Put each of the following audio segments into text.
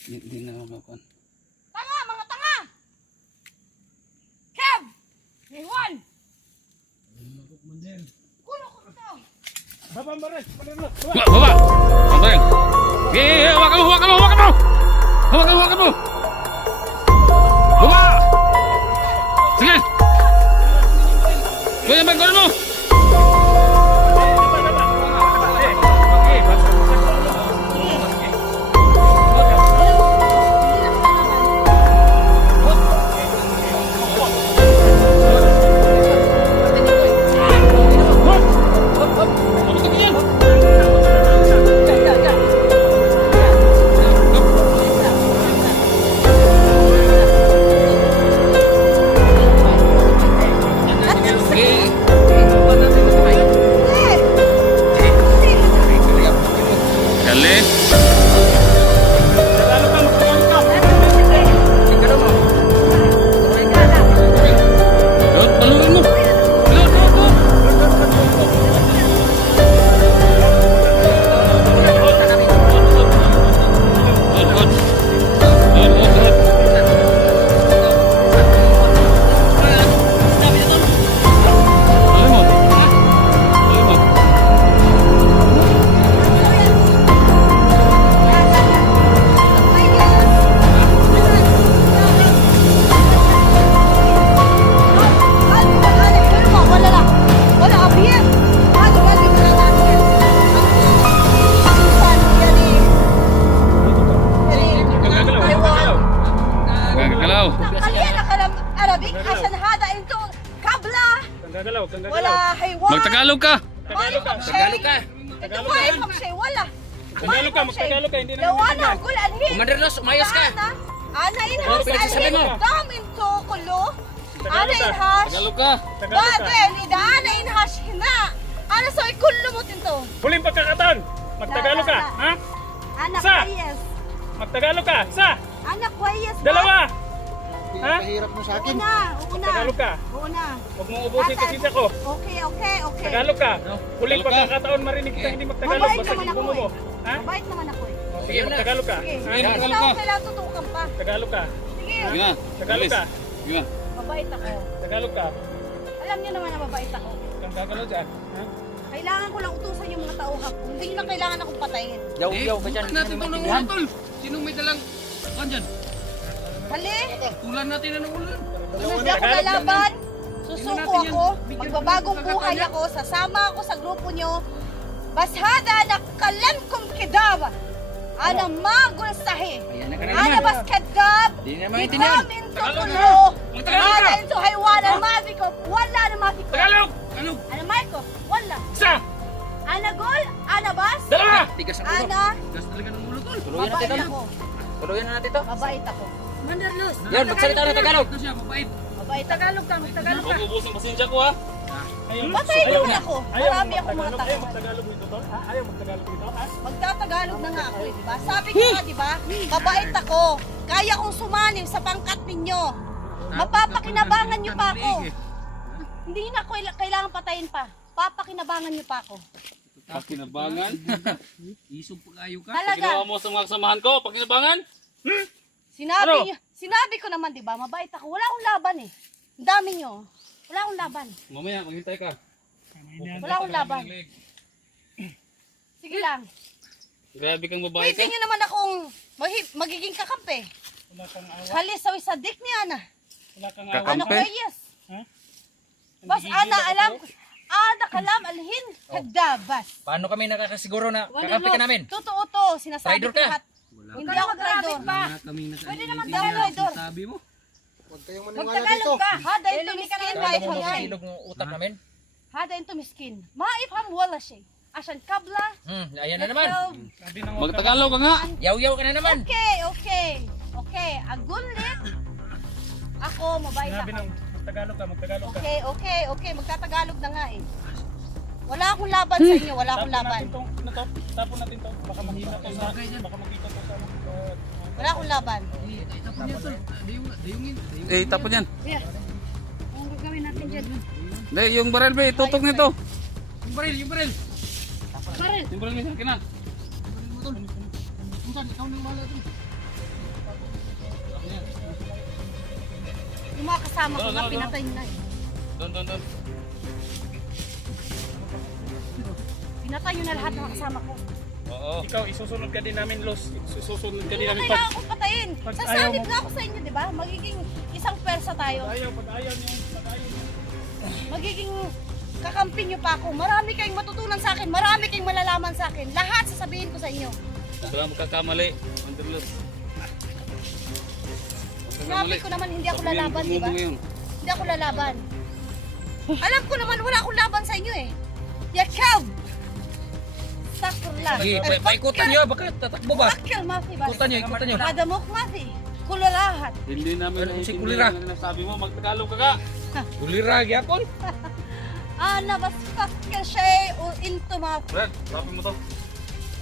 Hindi na ako. Tanga, mga tanga! Kev! Iwan! Kulo ko ito! Baba, Maray! Baba! Baba! Hawakan mo! Hawakan mo! Hawakan mo! Hawakan mo! Baba! Sige! Kuya, magkuhan mo! Magtagalog ka! Tagalog ka! Tagalog ka! Wala! Tagalog ka! Magtagalog ka! Hindi na Lawana, gulanhin! Commander Los, umayos ka! Ana inhas pinagsasabi mo? dam into kulo. Ana Tagalog ka. inhas. Tagalog ka! Tagalog ka! Bagay ni da ana inhas hina. Ana soy kulo mo tinto. Huling pagkakataon! Magtagalog ka! Ha? Anak Sa? kwayes. Magtagalog ka! Isa! Anak kwayes. Dalawa! Ha? Hirap mo sa akin. Una. Tagalog ka! Una. Huwag mong ubusin kasi siya ko! Okay. Tagalog ka! Huling Tagalog ka. pagkakataon marinig kita hindi magtagalog. Mabait Basta naman ako ibumo mo! eh. Ha? Mabait naman ako eh. Sige, magtagalog ka! Sige. Ha? Sige, Wala Tagalog ako ka. kailangan tutukan pa. Tagalog ka! Sige. Sige na! Tagalog ka! Sige na! Mabait ako. Tagalog ka! Alam niyo naman na mabait ako. Kang gagalaw dyan! Ha? Kailangan ko lang utusan yung mga tauhap. Hindi na kailangan akong patayin. Yaw ka dyan. Natin ito ng ulo, tol! Sinong may dalang... Kuhan dyan? Hali. Tulan natin na ng ulo. Hindi ako lalaban. Susuko ako. Magbabagong buhay ako. Sasama ako sa grupo nyo. Bashada na kalan kong kidab. Ana magul sahi. Ayan na ka na Ana naman. bas kadab. Di na maintindihan. Ikaw into kulo. Tagalog ka! Ana into haywanan mafi ko. Wala na mafi ko. Tagalog! Ano? Ana may ko. Wala. Isa! Ana gol. Ana bas. Dalawa! Tigas ang ulo. Ana. Gas talaga ng ulo, tol! Tuluyan natin Mabait ito. ako. Tuluyan na natin ito. Mabait ako. Mandarlos. Yan, magsalita na Tagalog. Ito siya, mabait! Mabait. Tagalog ka. Tagalog Huwag ubusin pasensya ko, ha? Patay naman ako. Marami akong mga Ayaw tao. magtagalog dito, tol? Ha? Ayaw magtagalog dito, ha? Magtatagalog na nga ako, di ba? Sabi ko nga, di ba? Mabait ako. Kaya kong sumanib sa pangkat ninyo. Mapapakinabangan niyo pa ako. Hindi na ako kailangan patayin pa. Papakinabangan niyo pa ako. Pakinabangan? Isog pa kayo ka? Talaga. Ginawa mo sa mga kasamahan ko, pakinabangan? Sinabi ko naman, di ba? Mabait ako. Wala akong laban eh. Ang dami niyo. Wala akong laban. Mamaya, maghintay ka. Wala akong laban. Sige lang. Grabe kang babae Pwede ka. niyo naman akong magiging kakampi. Wala kang awa. Halisaw sa dik niya na. Wala kang awa. Kakampi? Ano ko yes? Ha? Bas, ana alam. Ana kalam alhin. Hagdabas. Paano kami nakakasiguro na kakampi ka namin? Totoo to. Sinasabi Traitor ko ka. lahat. Hindi ako traitor. Pwede naman traitor. Sabi mo. Magtagalog ka. Hada ito miskin. Maif Talaga mo ham. silog ng utak namin? Hada ito miskin. Maif ham wala siya. Asan kabla. Ayan na naman. Sabi ng Magtagalog ka nga. Yaw ka na naman. Okay. Agunlit. Ako, mabait Sabi ako. ng magtagalog ka, magtagalog ka. Okay. Magtatagalog na nga eh. Wala akong laban sa inyo. Wala akong laban. Tapon natin to. Baka mahina to sa... Baka makita to sa... Wala akong laban. Eh, tapon yan. Yeah. Ang gagawin natin dyan. Hindi, yung baril ba, itutok nito. Yung baril. Yung baril may sa akin na. mga kasama ko Doon, nga, doon, pinatay nyo na eh. Doon. Pinatay nyo na lahat ng mga kasama ko. Oo. Ikaw, isusunod ka din namin, Los. Susunod ka Hindi din na namin kailangan kong patayin. pag Sasanib ayaw mo- nga ako sa inyo, di ba? Magiging isang pwersa tayo. pag ayaw niyo. Magiging kakampi nyo pa ako. Marami kayong matutunan sa akin. Marami kayong malalaman sa akin. Lahat sasabihin ko sa inyo. Huwag lang magkakamali. Mandirlos. Sinabi ko naman hindi ako lalaban, di ba? Ngayon. Hindi ako lalaban. Alam ko naman wala akong laban sa inyo eh. Yakab! Sakurla. Sige, paikutan niyo. Bakit? Tatakbo ba? Akil mafi ba? Ikutan niyo. Kadamok mafi. Kulalahat. Hindi namin Ano, si naiintindihan Kulira? ang sabi mo. Magtagalog ka ka. Ulira, gyapon. Ana bas fakir shay o into mafi. Brad, sabi mo to.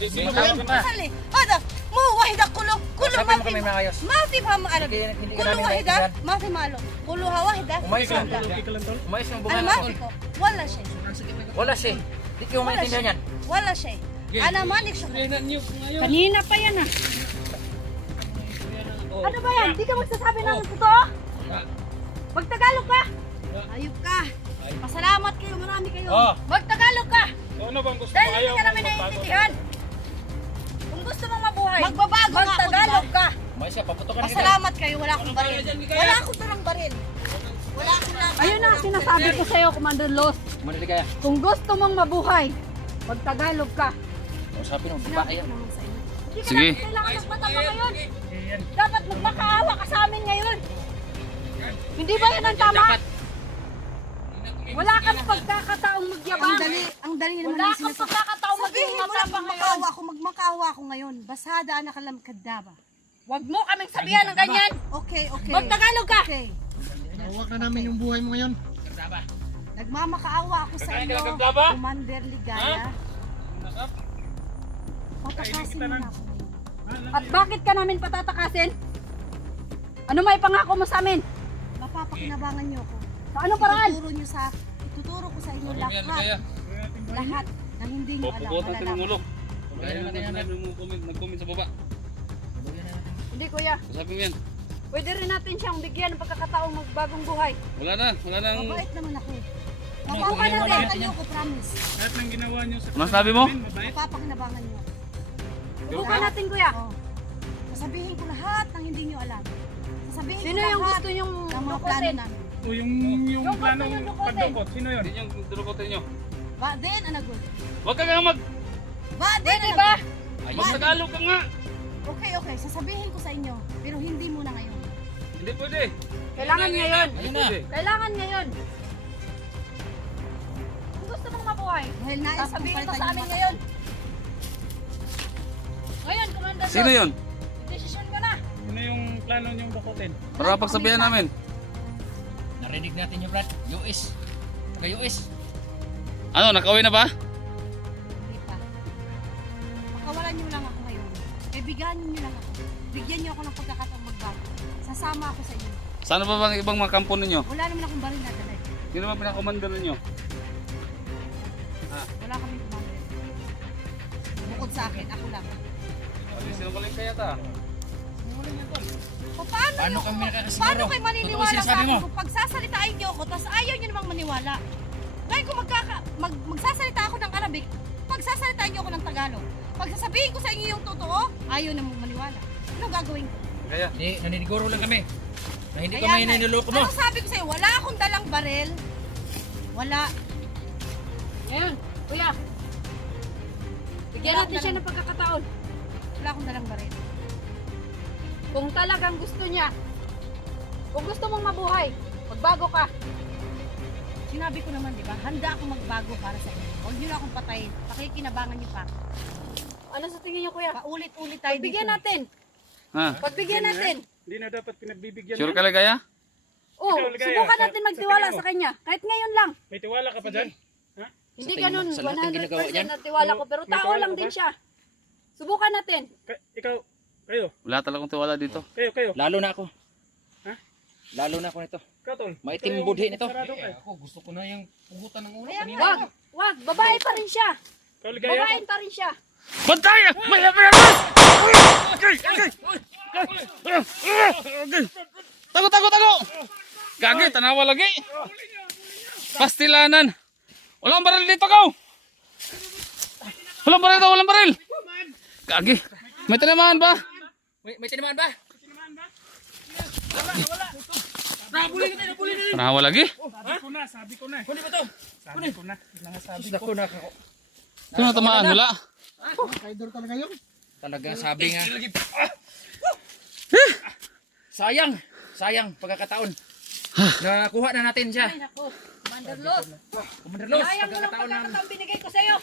Sino Tawag ba? ka. Sali. Hada. Mo wahida kulo. Kulo Sabi mo mafi. kami maayos. Mafi pa mo Arabi. Hindi ka Kulo namin wahida. maintindihan. Mafi malo. Kulo wahida. Umayos lang. Okay ka lang, Tol? Umayos ng Ano bunga mafi ko. ko? Wala siya. Wala siya. Di ko maintindihan yan. Wala siya. Ana manik siya. ngayon. Kanina pa yan ah. Ano ba yan? Di ka magsasabi ng totoo? Magtagalog ka? Ayop ka. Pasalamat kayo, marami kayo. Oh. Magtagalog ka. So, ano bang gusto mo? Dahil Ayaw hindi ka mo namin magbago? naiintindihan. Kung gusto mong mabuhay, magbabago magtagalog ka. Umayos ka. Paputokan kita. Pasalamat kayo, wala akong baril. Wala akong tarang baril. Wala akong laban. Ayun na, sinasabi ko sa'yo, Commander Los. Manili kaya. Kung gusto mong mabuhay, magtagalog ka. Usapin mo. Sinabi Babae ko yan. naman sa inyo. Hindi ka Sige. namin kailangan magpatama ngayon. Yan. Dapat magmakaawa ka sa amin ngayon. Hindi ba yan ang tama? Wala kang pagkakataong magyabang. Ang dali naman Wala ang kang sinasabi. pagkakataong Sabihin mo lang magyabang ngayon. magmakaawa ako ngayon. Basada na kalamkadaba. Huwag mo kaming sabihan ng ganyan. Okay. Magtagalog ka. Okay. Hawak na namin yung buhay mo ngayon. Nagmamakaawa ako sa Kakain inyo, ka ng gaba? Commander Ligaya. Patakasin mo na ako ngayon. At bakit ka namin patatakasin? Ano may pangako mo sa amin? Mapapakinabangan niyo ako. Sa anong paraan? Ituturo ko sa inyo Sabi mo yan, Ligaya. lahat na hindi niyo alam. Pupugutan natin ng malalaman. ulo. Kaya nag-comment sa baba. Hindi kuya, Sabi mo yan. pwede rin natin siyang bigyan ng pagkakataong magbagong buhay. Wala nang... Mabait naman ako. Ano, Mapapakinabangan niyo ako, promise. Lahat ng ginawa niyo sa Ano sabi mo? mabait. Mapapakinabangan niyo ako. Subukan natin kuya. Oh. Sasabihin ko lahat ng hindi niyo alam. Sasabihin Sino ko yung lahat gusto niyong ng mga plano dukutin? namin. O yung Yung plano gusto yung dukutin. pagdukot. Sino yun? Hindi yung durukotin nyo. Ba din anagod. Huwag ka nga Ba din Pwede ba? Magtagalog ka nga. Okay. Sasabihin ko sa inyo. Pero hindi muna ngayon. Hindi pwede. Kailangan ngayon. Hindi pwede. Kailangan ngayon. Kung gusto mong mabuhay, Dahil nais kong sasabihin mo palitan sa yung amin mata. ngayon. Ngayon, Commander Los. Sino yun? Desisyon ka na. Ano yung plano niyong dukutin? Para pagsabihan namin. Narinig natin yung Brad. US. Taga-US. Ano, nakauwi na ba? Hindi pa. Pakawalan niyo lang ako ngayon. Kaibigan niyo lang ako. Bigyan niyo ako ng pagkakataong magbago. Sasama ako sa inyo. Saan ba bang ibang mga kampo ninyo? Wala naman akong baril na dala. Sino ba pinaka-commander ninyo? Wala kaming commander. Bukod sa akin, ako lang. Sino ka lang kaya ta? Paano kami nakakasiguro? Paano kayo maniniwala Totoo sa sinasabi akin mo. kung pagsasalitain niyo ako tapos ayaw niyo namang maniwala? Ngayon kung magsasalita ako ng Arabic, pagsasalitain niyo ako ng Tagalog. Pagsasabihin ko sa inyo yung totoo, ayaw namang maniwala. Ano gagawin ko? Kaya. Hindi, naniniguro lang kami. Na hindi Kaya kami nga, naniloloko mo. Ano sabi ko sa'yo? Wala akong dalang barel. Wala. Ngayon, kuya. Bigyan Wala natin na siya lang. ng pagkakataon. Wala akong dalang barel. Kung talagang gusto niya, kung gusto mong mabuhay, magbago ka. Sinabi ko naman, di ba? Handa akong magbago para sa inyo. Huwag niyo na akong patayin. Pakikinabangan niyo pa. Ano sa tingin niyo, kuya? Paulit-ulit tayo Pagbigyan dito. natin. Ha? Pagbigyan natin. Hindi na dapat pinagbibigyan. Sure yan. ka Ligaya? Oh, Ikaw, Ligaya, subukan sa- natin sa magtiwala tingin mo. sa kanya. Kahit ngayon lang. May tiwala ka pa dyan? Ha? Hindi tingin mo, ganun sa lahat ng ginagawa 100% niyan? na tiwala ko. Pero May tao tiwala lang ka din ba? siya. Subukan natin. Ikaw, kayo, Wala talagang tiwala dito. kayo. Lalo na ako. Ha? Lalo na ako nito. Ikaw, Tol. Maitim Ikaw, budhi nito. sarado ka. Ako, gusto ko na yung pugutan ng ulo. Wag, wag. Babae pa rin siya. Ikaw, Ligaya. Babae pa rin siya. Bantay! May Okay! Tago! Gagi, tanawa lagi. Pastilanan. Walang baril dito, kau. Walang baril daw, walang baril. Gagi. May tinamaan ba? May tinamaan ba? Tanawa lagi. Sabi ko na. Kunin ba to? Sabi ko na. Sabi Sus, naku, naku. Ito na tamaan, wala. Traidor talaga yun. Talaga sabi nga. Sayang. Sayang pagkakataon. Nakuha na natin siya. Ay, naku. Commander Los. Commander Los, Sayang mo ng pagkakataon na. pagkakataon binigay ko sa'yo.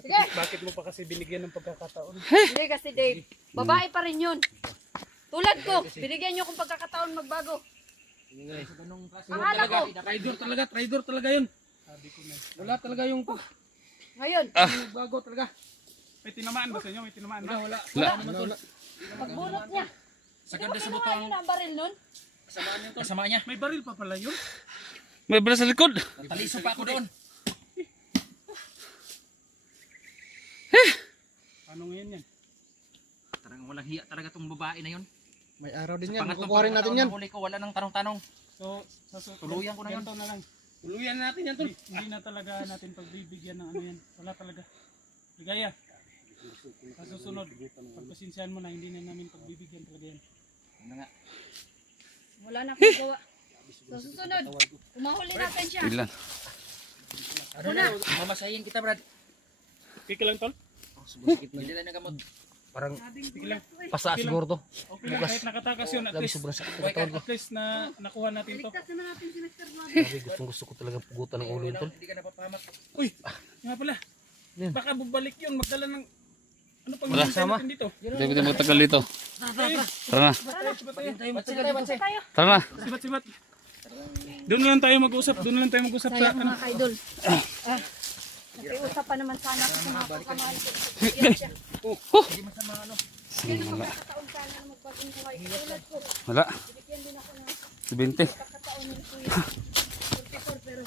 Sige. Bakit mo pa kasi binigyan ng pagkakataon? Hindi kasi Dave, babae pa rin yun. Tulad ko, binigyan niyo kong pagkakataon magbago. Akala ko, Traidor talaga yun. Sabi ko na. Wala talaga yung ngayon, bago talaga. May tinamaan ba sa inyo? May tinamaan ba? Wala. pagbunot niya. Sagad Di na ba sa kinuha butang. niyo na ang baril nun? Kasama niya. May baril pa pala yun. May baril sa likod. Taliso pa ako doon. Ano ngayon yan? Talagang walang hiya talaga tong babae na yun. May araw din yan. Pangatlong Kukuha rin natin yan. pagkakataon na huli ko, wala nang tanong-tanong. So, Tuluyan ko na yun. ganito na lang. Tuluyan na natin yan, tol. Hindi na talaga natin pagbibigyan ng ano yan. Wala talaga. Ligaya. Sa susunod, pagpasensyahan mo na, hindi na namin pagbibigyan talaga yan. Ano nga? Wala na akong gawa. Sa susunod, umahuli natin siya. Ilan? Ano na? Mamasahin kita, Brad. Kika lang, tol. Hindi na nagamot. Pasa siguro to. Okay lang, kahit nakatakas yun, at least, Sobrang sakit ng Wait, katawan ko. at least na nakuha natin to. Ligtas naman natin si Mr. Duarte. Grabe, gusto ko talaga pugutan ng ulo yun tol. Hindi ka napapahamak. Uy, nga pala. Yan. Baka bubalik yun, magdala ng... Ano pang Wala. hinihintay natin dito? Hindi pwede magtagal dito. Tara na. Tara na. Sibat-sibat. Doon na lang tayo mag-usap. Doon na lang tayo mag-usap sa Sayang ano. mga kaidol. Nakiusap pa naman sana ako sa mga pagkamahal ko. Yan siya. Sino pagkakataon sana na magpaging buhay. Tulad ko, Wala. bigyan din ako ng 20. pagkakataon ng kuya. 44 pero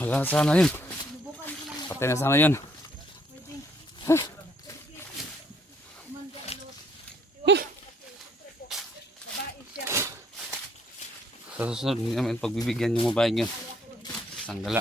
Wala sana yun. subukan ko lang Patay na sana yun. pwedeng. Commander Los. Tiwala ko kasi, siyempre po, babae siya. Sa susunod, hindi namin pagbibigyan yung babaeng yun. Sanggala.